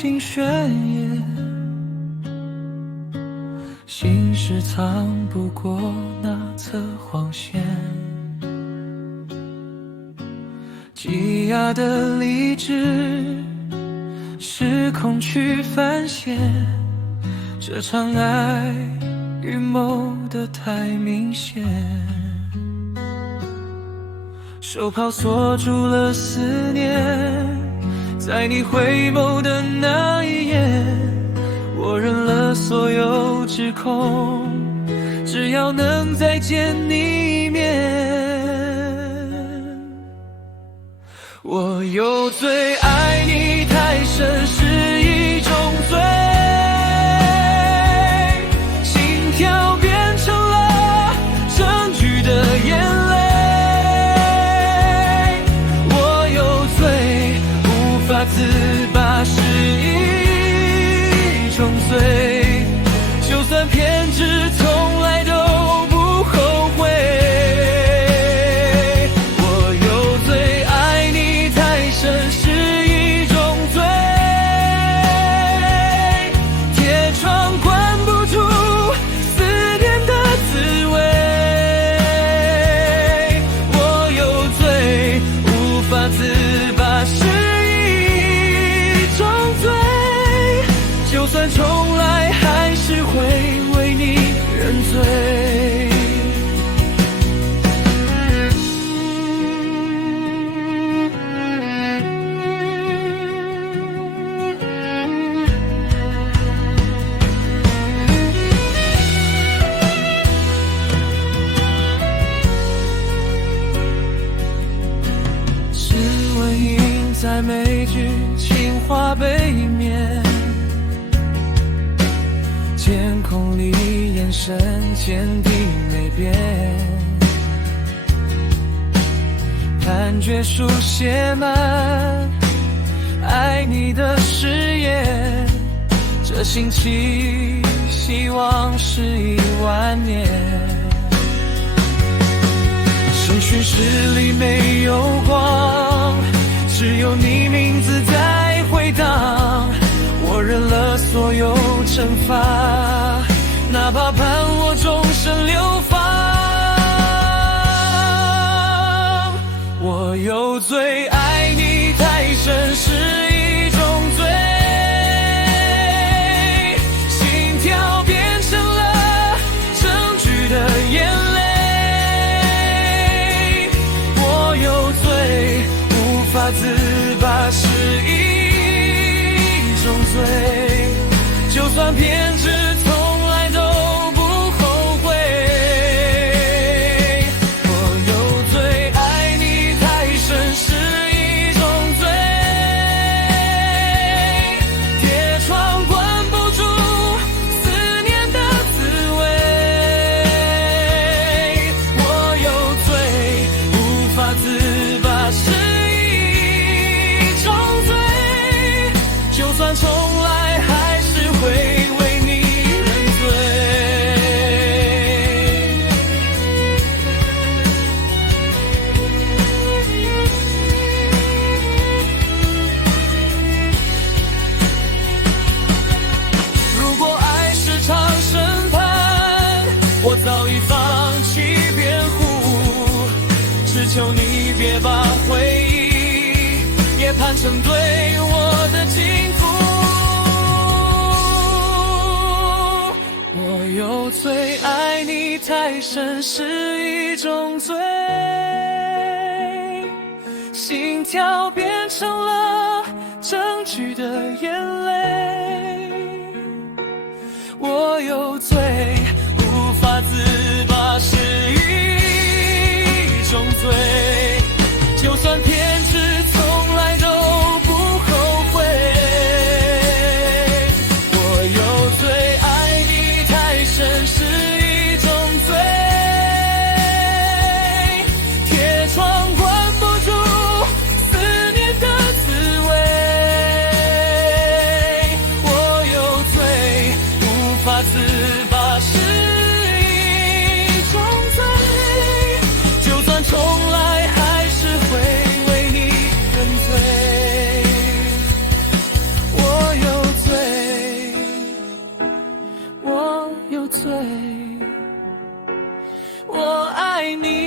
心宣言，心事藏不过那侧黄线，积压的理智失控去翻现，这场爱预谋得太明显，手铐锁住了思念，在你回眸的那一眼，我认了所有指控，只要能再见你一面。我有罪，爱你太深是一种罪，心跳变成了证据的眼泪，我有罪，无法自拔是一种罪，就算偏执从来都不后悔。我有罪，爱你太深是一种罪，铁窗关不住思念的滋味。我有罪，无法自拔是一种罪，就算重来还是会为你认罪。是纹印在每句情话背面，天空里眼神坚定没变，感觉书写满爱你的誓言，这星期希望是10000年。审讯室里没有光，只有你名字在回荡，我认了所有惩罚，哪怕判我终身流放。我有罪，爱你太深是一种罪，心跳变成了证据的眼泪。我有罪，无法自拔是一种罪，就算偏执从来都不后悔。我有罪，爱你太深是一种罪，铁窗关不住思念的滋味。我有罪，无法自拔是一种罪，就算重来还是会为你认罪。如果爱是场审判，我早已放弃辩护，只求你别把回忆也判成对我的禁锢。我有罪，爱你太深是一种罪，心跳变成了证据的眼泪。我有罪，无法自拔是一种罪，就算偏执从来都不后悔。我有罪，爱你太深是一种罪，铁窗关不住思念的滋味。我有罪，无法自拔是一种罪，就算重来还是会为你认罪。我有醉。我爱你